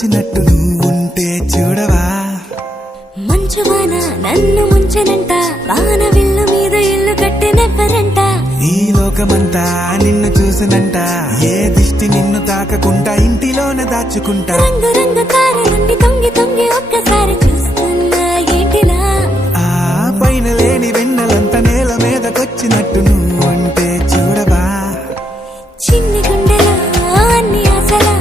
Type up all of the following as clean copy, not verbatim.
మీదకొచ్చినట్టు నువ్వుంటే చూడవా. మంచువాన నన్ను ముంచెనంట, వాన విల్లు మీద ఇల్లు కట్టినెవ్వరంట. ఈ లోకమంతా నిన్ను చూసినంట, ఏ దిష్టి నిన్ను తాకకుండా ఇంటిలోనే దాచుకుంటా. రంగు రంగు తారలన్నీ తొంగి తొంగి ఒక్కసారి చూస్తున్నా ఏంటిలా. ఆ పైన లేని వెన్నెలంతా నేల మీదకొచ్చినట్టు నువ్వుంటే చూడవా. చిన్ని గుండెలా అన్ని ఆశలా,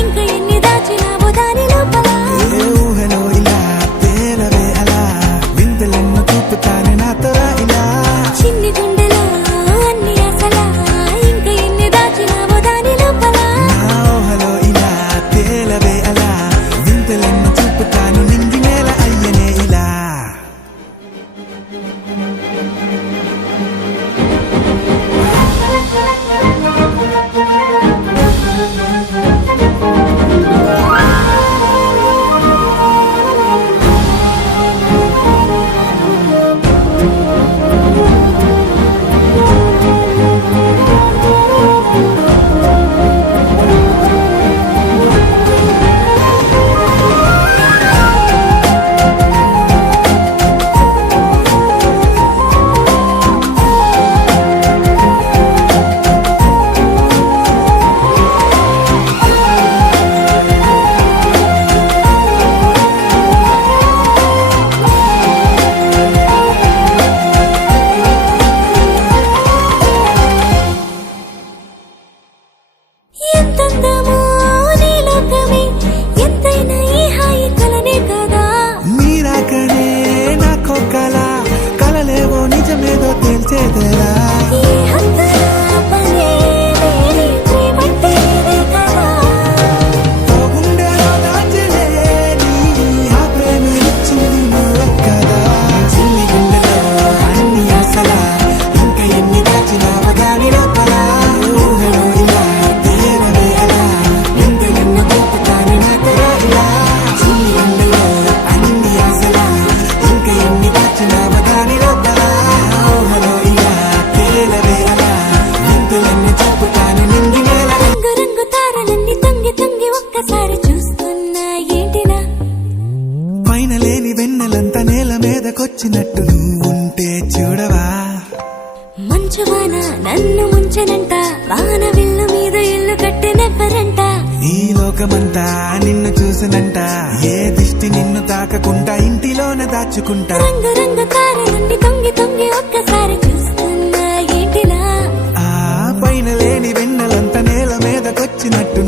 ఇంకా ఎన్ని దాచినావో దాని లోపల. ఏ ఊహలో ఇలా తేలవే అలా, వింతలెన్నో చూపుతానే నాతో రా ఇలా. చిన్ని గుండెలా అన్ని ఆశలా, ఇంకా ఎన్ని దాచినావో దాని లోపల. నా ఊహలో ఇలా తేలవే అలా, వింతలెన్నో చూపుతాను నింగి నేల అయ్యనే ఇలా. ఎంతందమో నీ లోకమే, ఎంతైనా ఈ హాయి కలనే కదా. మీరాకనే నాకో కల, కలలేవో నిజమేదో తెలిసేదేలా. ఈ హద్దుల పనే వేరే ప్రేమంటే ఇదే కదా. ఓ గుండెలో దాచలేని ఆ ప్రేమ ఇచ్చింది నువ్వే కదా. చిన్ని గుండెలో అన్ని ఆశలా, ఇంకా ఎన్ని దాచినావో దాని లోపల. ఊహలో ఇలా తేలవే అలా, వింతలెన్నో చూపుతానే నాతో రా ఇలా. చిన్ని గుండెలో అన్ని ఆశలా, ఇంకా ఎన్ని దాచినావో దాని లోపల. ఊహలో ఇలా తేలవే అలా, వింతలెన్నో చూపుతానే నింగి నేల. రంగు రంగు తారలన్నీ తొంగి తొంగి ఒక్కసారి చూస్తున్నా ఏంటిలా. పైన లేని వెన్నెలంతా నేల మీదకొచ్చినట్టు నువ్వుంటే చూడవా. మంచువాన నన్ను ముంచెనంట, వాన విల్లు మీద ఇల్లు కట్టినెవ్వరంట. ఈ లోకమంతా నిన్ను చూసినంట, ఏ దిష్టి నిన్ను తాకకుండా ఇంటిలోనే దాచుకుంటా. రంగు రంగు తారలన్నీ తొంగి తొంగి ఒక్కసారి చూస్తున్నా ఏంటిలా. ఆ పైన లేని వెన్నెలంతా నేల మీదకొచ్చినట్టు